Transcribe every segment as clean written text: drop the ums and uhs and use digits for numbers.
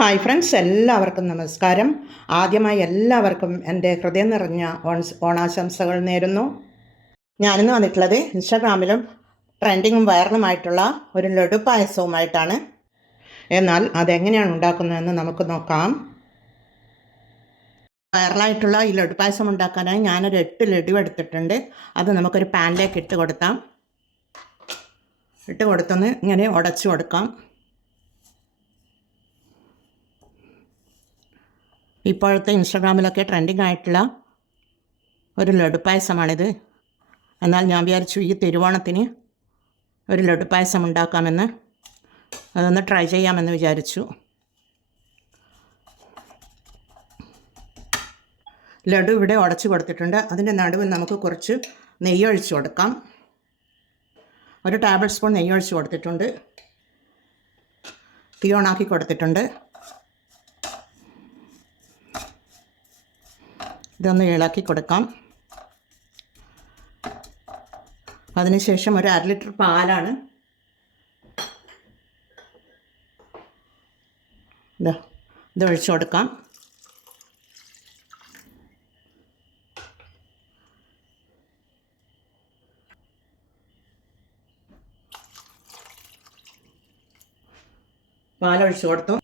Hi friends, എല്ലാവർക്കും നമസ്കാരം. ആദ്യമായി എല്ലാവർക്കും എൻ്റെ ഹൃദയം നിറഞ്ഞ ഓണാശംസകൾ നേരുന്നു. ഞാനിന്ന് വന്നിട്ടുള്ളത് ഇൻസ്റ്റാഗ്രാമിലും ട്രെൻഡിങ്ങും വൈറലുമായിട്ടുള്ള ഒരു ലഡു പായസവുമായിട്ടാണ്. എന്നാൽ അതെങ്ങനെയാണ് ഉണ്ടാക്കുന്നതെന്ന് നമുക്ക് നോക്കാം. വൈറലായിട്ടുള്ള ഈ ലഡു പായസം ഉണ്ടാക്കാനായി ഞാനൊരു 8 ലഡു എടുത്തിട്ടുണ്ട്. അത് നമുക്കൊരു പാനിലേക്ക് ഇട്ട് കൊടുത്തൊന്ന് ഇങ്ങനെ ഉടച്ചു കൊടുക്കാം. ഇപ്പോഴത്തെ ഇൻസ്റ്റാഗ്രാമിലൊക്കെ ട്രെൻഡിങ് ആയിട്ടുള്ള ഒരു ലഡു പായസമാണിത്. എന്നാൽ ഞാൻ വിചാരിച്ചു ഈ തിരുവോണത്തിന് ഒരു ലഡു പായസം ഉണ്ടാക്കാമെന്ന്, അതൊന്ന് ട്രൈ ചെയ്യാമെന്ന് വിചാരിച്ചു. ലഡു ഇവിടെ ഉടച്ചു കൊടുത്തിട്ടുണ്ട്. അതിൻ്റെ നടുവിൽ നമുക്ക് കുറച്ച് നെയ്യ് ഒഴിച്ച് കൊടുക്കാം. 1 ടേബിൾ സ്പൂൺ നെയ്യ് ഒഴിച്ച് കൊടുത്തിട്ടുണ്ട്. തീ ഓണാക്കി കൊടുത്തിട്ടുണ്ട്. ഇതൊന്ന് ഇളക്കി കൊടുക്കാം. അതിനുശേഷം ഒരു 1/2 ലിറ്റർ പാലാണ് ഇത് ഒഴിച്ചു കൊടുക്കാം. പാലൊഴിച്ചു കൊടുത്തു.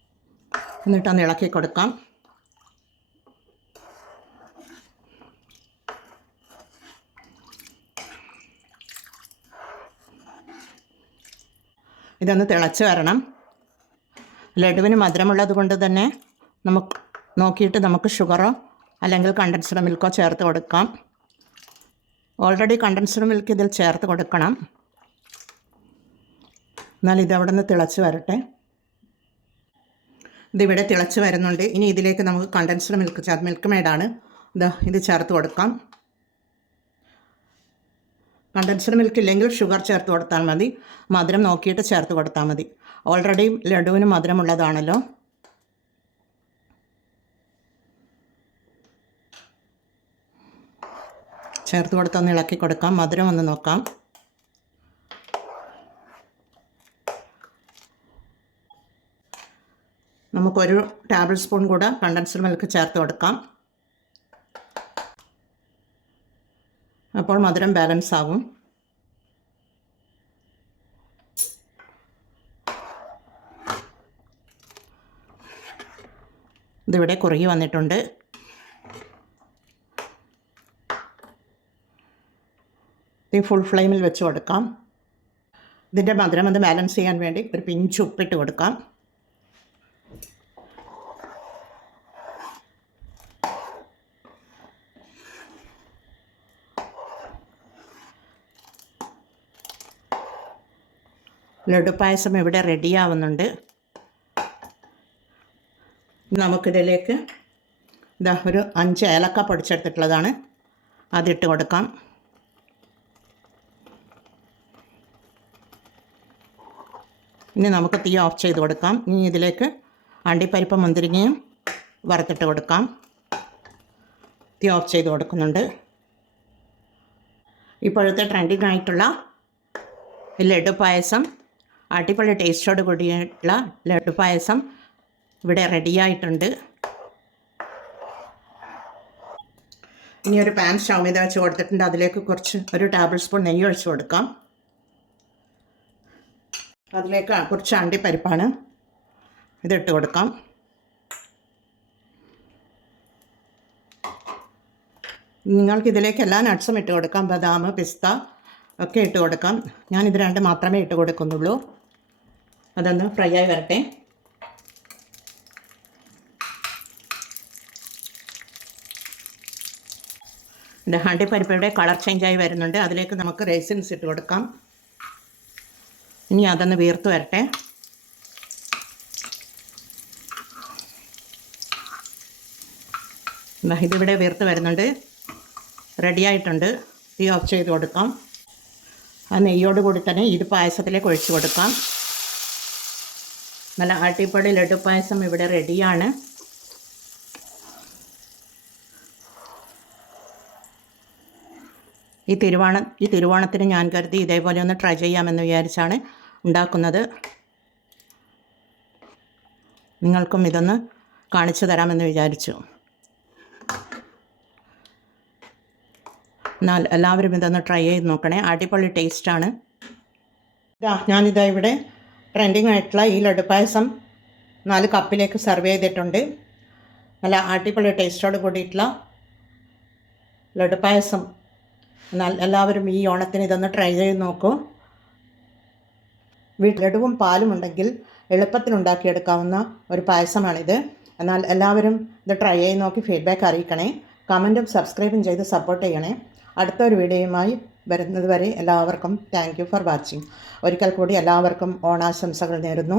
എന്നിട്ടൊന്ന് ഇളക്കി കൊടുക്കാം. ഇതൊന്ന് തിളച്ച് വരണം. ലഡുവിന് മധുരമുള്ളത് കൊണ്ട് തന്നെ നമുക്ക് ഷുഗറോ അല്ലെങ്കിൽ കണ്ടൻസ്ഡ് മിൽക്കോ ചേർത്ത് കൊടുക്കാം. ഓൾറെഡി കണ്ടൻസ്ഡ് മിൽക്ക് ഇതിൽ ചേർത്ത് കൊടുക്കണം. എന്നാൽ ഇതവിടെ നിന്ന് തിളച്ച് വരട്ടെ. ഇതിവിടെ തിളച്ച് വരുന്നുണ്ട്. ഇനി ഇതിലേക്ക് നമുക്ക് കണ്ടൻസ്ഡ് മിൽക്ക് മെയ്ഡാണ് ഇത് ചേർത്ത് കൊടുക്കാം. കണ്ടൻസ്ഡ് മിൽക്ക് ഇല്ലെങ്കിൽ ഷുഗർ ചേർത്ത് കൊടുത്താൽ മതി. മധുരം നോക്കിയിട്ട് ചേർത്ത് കൊടുത്താൽ മതി. ഓൾറെഡി ലഡുവിന് മധുരമുള്ളതാണല്ലോ. ചേർത്ത് കൊടുത്തൊന്ന് ഇളക്കി കൊടുക്കാം. മധുരം ഒന്ന് നോക്കാം. നമുക്കൊരു ടേബിൾ സ്പൂൺ കൂടെ കണ്ടൻസ്ഡ് മിൽക്ക് ചേർത്ത് കൊടുക്കാം. അപ്പോൾ മധുരം ബാലൻസ് ആകും. ഇതിവിടെ കുറുകി വന്നിട്ടുണ്ട്. ഇത് ഫുൾ ഫ്ലെയിമിൽ വെച്ച് കൊടുക്കാം. ഇതിൻ്റെ മധുരം അത് ബാലൻസ് ചെയ്യാൻ വേണ്ടി ഒരു പിഞ്ച് ഉപ്പിട്ട് കൊടുക്കാം. ലഡു പായസം ഇവിടെ റെഡിയാവുന്നുണ്ട്. നമുക്കിതിലേക്ക് ഒരു 5 ഏലക്ക പൊടിച്ചെടുത്തിട്ടുള്ളതാണ്, അതിട്ട് കൊടുക്കാം. ഇനി നമുക്ക് തീ ഓഫ് ചെയ്ത് കൊടുക്കാം. ഇനി ഇതിലേക്ക് അണ്ടിപ്പരിപ്പ് മുന്തിരിങ്ങയും വറുത്തിട്ട് കൊടുക്കാം. തീ ഓഫ് ചെയ്ത് കൊടുക്കുന്നുണ്ട്. ഇപ്പോഴത്തെ ട്രെൻഡിങ് ആയിട്ടുള്ള ലഡു പായസം, അടിപൊളി ടേസ്റ്റോട് കൂടിയിട്ടുള്ള ലഡു പായസം ഇവിടെ റെഡിയായിട്ടുണ്ട്. ഇനി ഒരു പാൻ സ്റ്റൗ మీద വെച്ച് കൊടുത്തിട്ടുണ്ട്. അതിലേക്ക് ഒരു ടേബിൾ സ്പൂൺ നെയ്യ് ഒഴിച്ച് കൊടുക്കാം. അതിലേക്ക് കുറച്ച് അണ്ടിപ്പരിപ്പാണ്, ഇതിട്ട് കൊടുക്കാം. നിങ്ങൾക്ക് ഇതിലേക്ക് എല്ലാ നട്ട്സും ഇട്ട് കൊടുക്കാം. ബദാം, പിസ്ത ഒക്കെ ഇട്ട് കൊടുക്കാം. ഞാനിത് 2 മാത്രമേ ഇട്ട് കൊടുക്കുന്നുള്ളൂ. അതൊന്ന് ഫ്രൈ ആയി വരട്ടെ. എൻ്റെ അണ്ടിപ്പരിപ്പയുടെ കളർ ചേഞ്ചായി വരുന്നുണ്ട്. അതിലേക്ക് നമുക്ക് റൈസിൻസ് ഇട്ട് കൊടുക്കാം. ഇനി അതൊന്ന് വീർത്ത് വരട്ടെ. ഇതിവിടെ വീർത്ത് വരുന്നുണ്ട്, റെഡിയായിട്ടുണ്ട്. തീ ഓഫ് ചെയ്ത് കൊടുക്കാം. ആ നെയ്യോട് കൂടി തന്നെ ഇത് പായസത്തിലേക്ക് ഒഴിച്ച് കൊടുക്കാം. നല്ല അടിപൊളി ലഡു പായസം ഇവിടെ റെഡിയാണ്. ഈ തിരുവോണത്തിന് ഞാൻ കരുതി ഇതേപോലെ ഒന്ന് ട്രൈ ചെയ്യാമെന്ന് വിചാരിച്ചാണ് ഉണ്ടാക്കുന്നത്. നിങ്ങൾക്കും ഇതൊന്ന് കാണിച്ചു തരാമെന്ന് വിചാരിച്ചു. എന്നാൽ എല്ലാവരും ഇതൊന്ന് ട്രൈ ചെയ്ത് നോക്കണേ, അടിപൊളി ടേസ്റ്റാണ്. ഞാനിതാ ഇവിടെ ട്രെൻഡിങ് ആയിട്ടുള്ള ഈ ലഡു പായസം 4 കപ്പിലേക്ക് സെർവ് ചെയ്തിട്ടുണ്ട്. നല്ല അടിപൊളി ടേസ്റ്റോട് കൂടിയിട്ടുള്ള ലഡു പായസം. എന്നാൽ എല്ലാവരും ഈ ഓണത്തിന് ഇതൊന്ന് ട്രൈ ചെയ്ത് നോക്കൂ. ലഡുവും പാലും ഉണ്ടെങ്കിൽ എളുപ്പത്തിൽ ഉണ്ടാക്കിയെടുക്കാവുന്ന ഒരു പായസമാണിത്. എന്നാൽ എല്ലാവരും ഇത് ട്രൈ ചെയ്ത് നോക്കി ഫീഡ്ബാക്ക് അറിയിക്കണേ. കമൻറ്റും സബ്സ്ക്രൈബും ചെയ്ത് സപ്പോർട്ട് ചെയ്യണേ. അടുത്തൊരു വീഡിയോയുമായി വരുന്നത് വരെ എല്ലാവർക്കും താങ്ക് യു ഫോർ വാച്ചിങ്. ഒരിക്കൽ കൂടി എല്ലാവർക്കും ഓണാശംസകൾ നേരുന്നു.